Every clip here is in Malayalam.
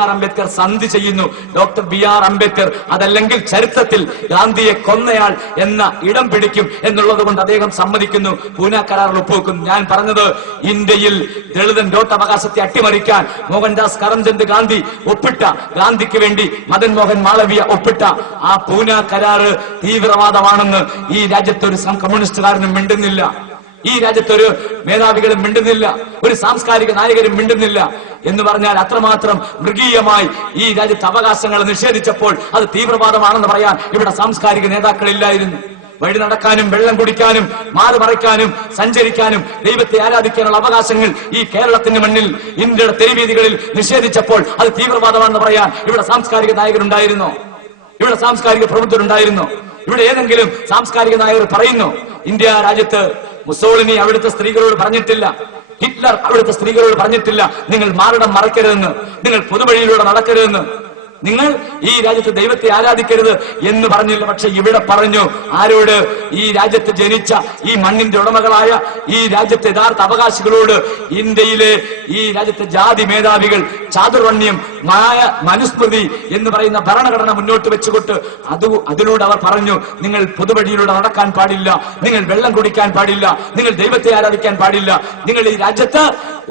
ആർ അംബേദ്കർ സന്ധി ചെയ്യുന്നു. ഡോക്ടർ ബി ആർ അംബേദ്കർ അതല്ലെങ്കിൽ ചരിത്രത്തിൽ ഗാന്ധിയെ കൊന്നയാൾ എന്ന ഇടം പിടിക്കും എന്നുള്ളത് കൊണ്ട് അദ്ദേഹം സമ്മതിക്കുന്നു, പൂന കരാറിൽ ഒപ്പുവെക്കുന്നു. ഞാൻ പറഞ്ഞത് ഇന്ത്യയിൽ ദളിതൻ വോട്ടവകാശത്തെ അട്ടിമറിക്കാൻ മോഹൻദാസ് കരംചന്ദ് ഗാന്ധി ഒപ്പിട്ട, ഗാന്ധിക്ക് വേണ്ടി മദൻ മോഹൻ മാളവ്യ ഒപ്പിട്ട ആ പൂന കരാറ് തീവ്രവാദമാണെന്ന് ഈ രാജ്യത്ത് ഒരു കമ്മ്യൂണിസ്റ്റുകാരനും മിണ്ടുന്നില്ല, ഈ രാജ്യത്തൊരു മേധാവികളും മിണ്ടുന്നില്ല, ഒരു സാംസ്കാരിക നായകരും മിണ്ടുന്നില്ല. എന്ന് പറഞ്ഞാൽ അത്രമാത്രം മൃഗീയമായി ഈ രാജ്യത്ത് അവകാശങ്ങൾ നിഷേധിച്ചപ്പോൾ അത് തീവ്രവാദമാണെന്ന് പറയാൻ ഇവിടെ സാംസ്കാരിക നേതാക്കളില്ലായിരുന്നു. വഴി നടക്കാനും വെള്ളം കുടിക്കാനും മാറി മറയ്ക്കാനും സഞ്ചരിക്കാനും ദൈവത്തെ ആരാധിക്കാനുള്ള അവകാശങ്ങൾ ഈ കേരളത്തിന്റെ മണ്ണിൽ ഇന്ത്യയുടെ തെരുവീതികളിൽ നിഷേധിച്ചപ്പോൾ അത് തീവ്രവാദമാണെന്ന് പറയാൻ ഇവിടെ സാംസ്കാരിക നായകരുണ്ടായിരുന്നോ? ഇവിടെ സാംസ്കാരിക പ്രബുദ്ധരുണ്ടായിരുന്നോ? ഇവിടെ ഏതെങ്കിലും സാംസ്കാരിക നായകർ പറയുന്നു ഇന്ത്യ രാജ്യത്ത് മുസോളിനി അവിടുത്തെ സ്ത്രീകളോട് പറഞ്ഞിട്ടില്ല, ഹിറ്റ്ലർ അവിടുത്തെ സ്ത്രീകളോട് പറഞ്ഞിട്ടില്ല നിങ്ങൾ മാറിടം മറക്കരുതെന്ന്, നിങ്ങൾ പൊതുവഴിയിലൂടെ നടക്കരുതെന്ന്, നിങ്ങൾ ഈ രാജ്യത്ത് ദൈവത്തെ ആരാധിക്കരുത് എന്ന് പറഞ്ഞില്ല. പക്ഷെ ഇവിടെ പറഞ്ഞു. ആരോട്? ഈ രാജ്യത്ത് ജനിച്ച ഈ മണ്ണിന്റെ ഉടമകളായ ഈ രാജ്യത്തെ യഥാർത്ഥ അവകാശികളോട്. ഇന്ത്യയിലെ ഈ രാജ്യത്തെ ജാതി മേധാവികൾ ചാതുർവർണ്ണ്യം, മനുസ്മൃതി എന്ന് പറയുന്ന ഭരണഘടന മുന്നോട്ട് വെച്ചുകൊണ്ട് അതിലൂടെ അവർ പറഞ്ഞു നിങ്ങൾ പൊതുവഴിയിലൂടെ നടക്കാൻ പാടില്ല, നിങ്ങൾ വെള്ളം കുടിക്കാൻ പാടില്ല, നിങ്ങൾ ദൈവത്തെ ആരാധിക്കാൻ പാടില്ല, നിങ്ങൾ ഈ രാജ്യത്ത്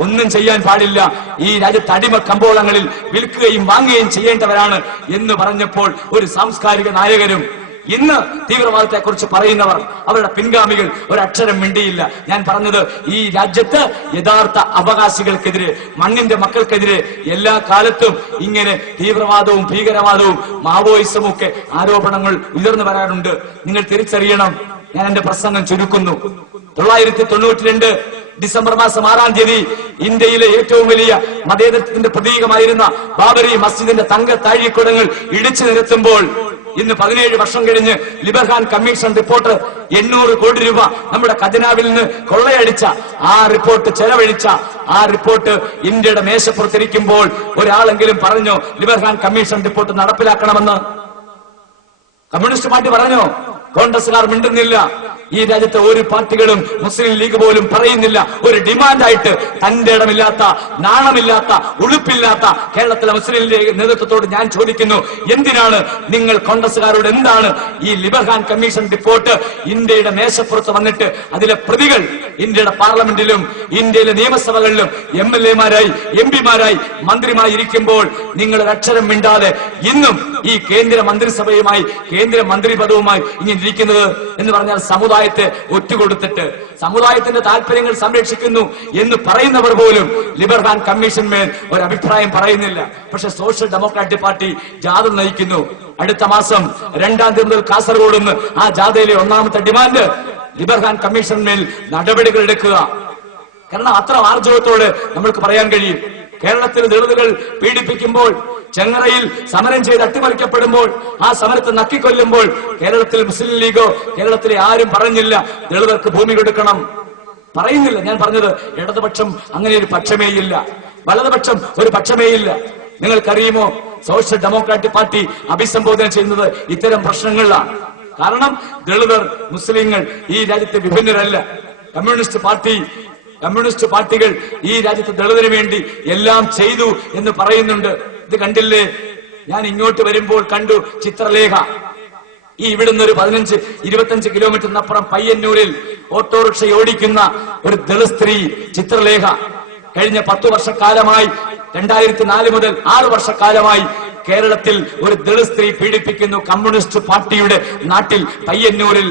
ഒന്നും ചെയ്യാൻ പാടില്ല, ഈ രാജ്യത്ത് അടിമ കമ്പോളങ്ങളിൽ വിൽക്കുകയും വാങ്ങുകയും ചെയ്യേണ്ടവരാണ് എന്ന് പറഞ്ഞപ്പോൾ ഒരു സാംസ്കാരിക നായകരും ഇന്ന് തീവ്രവാദത്തെ കുറിച്ച് പറയുന്നവർ അവരുടെ പിൻഗാമികൾ ഒരക്ഷരം മിണ്ടിയില്ല. ഞാൻ പറഞ്ഞത് ഈ രാജ്യത്ത് യഥാർത്ഥ അവകാശികൾക്കെതിരെ, മണ്ണിന്റെ മക്കൾക്കെതിരെ എല്ലാ കാലത്തും ഇങ്ങനെ തീവ്രവാദവും ഭീകരവാദവും മാവോയിസവും ഒക്കെ ആരോപണങ്ങൾ ഉയർന്നു വരാറുണ്ട്. നിങ്ങൾ തിരിച്ചറിയണം. ഞാൻ എന്റെ പ്രസംഗം ചുരുക്കുന്നു. 1992 ഡിസംബർ മാസം 6-ാം തീയതി ഇന്ത്യയിലെ ഏറ്റവും വലിയ മതേതരത്വത്തിന്റെ പ്രതീകമായിരുന്ന ബാബരി മസ്ജിദിന്റെ തങ്ക താഴിക്കുടങ്ങൾ ഇടിച്ചു നിരത്തുമ്പോൾ ഇന്ന് 17 വർഷം കഴിഞ്ഞ് ലിബർഹാൻ കമ്മീഷൻ റിപ്പോർട്ട് 800 കോടി രൂപ നമ്മുടെ ഖജനാവിൽ നിന്ന് കൊള്ളയടിച്ച ആ റിപ്പോർട്ട് ചെലവഴിച്ച ആ റിപ്പോർട്ട് ഇന്ത്യയുടെ മേശപ്പുറത്തിരിക്കുമ്പോൾ ഒരാളെങ്കിലും പറഞ്ഞോ ലിബർഹാൻ കമ്മീഷൻ റിപ്പോർട്ട് നടപ്പിലാക്കണമെന്ന്? കമ്മ്യൂണിസ്റ്റ് പാർട്ടി പറഞ്ഞോ? കോൺഗ്രസുകാർ മിണ്ടുന്നില്ല. ഈ രാജ്യത്തെ ഒരു പാർട്ടികളും മുസ്ലിം ലീഗ് പോലും പറയുന്നില്ല. ഒരു ഡിമാൻഡായിട്ട് തന്റെ ഇടമില്ലാത്ത, നാണമില്ലാത്ത, ഉളുപ്പില്ലാത്ത കേരളത്തിലെ മുസ്ലിം ലീഗ് നേതൃത്വത്തോട് ഞാൻ ചോദിക്കുന്നു, എന്തിനാണ് നിങ്ങൾ കോൺഗ്രസുകാരോട് എന്താണ് ഈ ലിബർഹാൻ കമ്മീഷൻ റിപ്പോർട്ട് ഇന്ത്യയുടെ മേശപ്പുറത്ത് വന്നിട്ട് അതിലെ പ്രതികൾ ഇന്ത്യയുടെ പാർലമെന്റിലും ഇന്ത്യയിലെ നിയമസഭകളിലും MLA-മാരായി MP-മാരായി മന്ത്രിമാരായി ഇരിക്കുമ്പോൾ നിങ്ങൾ ഒരക്ഷരം മിണ്ടാതെ ഇന്നും ഈ കേന്ദ്ര മന്ത്രിസഭയുമായി കേന്ദ്ര മന്ത്രി പദവുമായി ഇങ്ങനെ ഇരിക്കുന്നത് എന്ന് പറഞ്ഞാൽ സമുദായത്തെ ഒറ്റുകൊടുത്തിട്ട് സമുദായത്തിന്റെ താല്പര്യങ്ങൾ സംരക്ഷിക്കുന്നു എന്ന് പറയുന്നവർ പോലും ലിബർഹാൻ കമ്മീഷന്മേൽ ഒരു അഭിപ്രായം പറയുന്നില്ല. പക്ഷെ സോഷ്യൽ ഡെമോക്രാറ്റിക് പാർട്ടി ജാഥ നയിക്കുന്നു. അടുത്ത മാസം 2-ാം തീയതി മുതൽ കാസർഗോഡ് നിന്ന് ആ ജാഥയിലെ ഒന്നാമത്തെ ഡിമാൻഡ് ലിബർഹാൻ കമ്മീഷന്മേൽ നടപടികൾ എടുക്കുക. കാരണം അത്ര ആർജവത്തോടെ നമ്മൾക്ക് പറയാൻ കഴിയും. കേരളത്തിൽ ദളിതുകൾ പീഡിപ്പിക്കുമ്പോൾ, ചെങ്ങറയിൽ സമരം ചെയ്ത് അട്ടിമറിക്കപ്പെടുമ്പോൾ, ആ സമരത്തെ നക്കിക്കൊല്ലുമ്പോൾ കേരളത്തിൽ മുസ്ലിം ലീഗോ കേരളത്തിലെ ആരും പറഞ്ഞില്ല ദളിതർക്ക് ഭൂമി കൊടുക്കണം. പറയുന്നില്ല. ഞാൻ പറഞ്ഞത് ഇടതുപക്ഷം അങ്ങനെ ഒരു പക്ഷമേയില്ല, വലതുപക്ഷം ഒരു പക്ഷമേയില്ല. നിങ്ങൾക്കറിയുമോ സോഷ്യൽ ഡെമോക്രാറ്റിക് പാർട്ടി അഭിസംബോധന ചെയ്യുന്നത് ഇത്തരം പ്രശ്നങ്ങളിലാണ്. കാരണം ദളിതർ, മുസ്ലിങ്ങൾ ഈ രാജ്യത്തെ വിഭിന്നരല്ല. കമ്മ്യൂണിസ്റ്റ് പാർട്ടികൾ ഈ രാജ്യത്തെ ദളിതന് വേണ്ടി എല്ലാം ചെയ്തു എന്ന് പറയുന്നുണ്ട്. ഇത് കണ്ടില്ലേ? ഞാൻ ഇങ്ങോട്ട് വരുമ്പോൾ കണ്ടു ചിത്രലേഖ. ഈ ഇവിടുന്ന് ഒരു 15-25 കിലോമീറ്ററിനപ്പുറം പയ്യന്നൂരിൽ ഓട്ടോറിക്ഷ ഓടിക്കുന്ന ഒരു ദളിത് സ്ത്രീ ചിത്രലേഖ കഴിഞ്ഞ 10 വർഷക്കാലമായി 2004 മുതൽ 6 വർഷക്കാലമായി കേരളത്തിൽ ഒരു ദളിത് സ്ത്രീ പീഡിപ്പിക്കുന്നു. കമ്മ്യൂണിസ്റ്റ് പാർട്ടിയുടെ നാട്ടിൽ പയ്യന്നൂരിൽ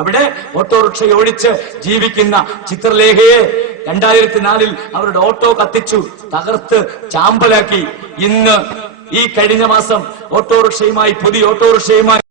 അവിടെ ഓട്ടോറിക്ഷ ഓടിച്ച് ജീവിക്കുന്ന ചിത്രലേഖയെ 2004 അവരുടെ ഓട്ടോ കത്തിച്ചു, തകർത്ത് ചാമ്പലാക്കി. ഇന്ന് ഈ കഴിഞ്ഞ മാസം പുതിയ ഓട്ടോറിക്ഷയുമായി